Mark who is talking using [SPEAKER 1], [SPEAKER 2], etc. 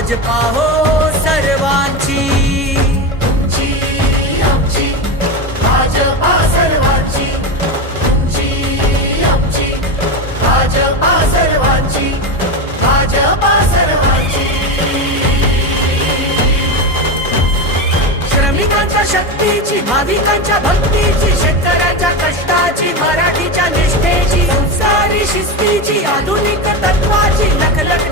[SPEAKER 1] भाजपा हो सर्वांची श्रमिकांच्या शक्तीची भाविकांच्या भक्तीची शेतकऱ्यांच्या कष्टाची मराठीच्या निष्ठेची संसारी शिस्तीची आधुनिक तत्वाची लखलख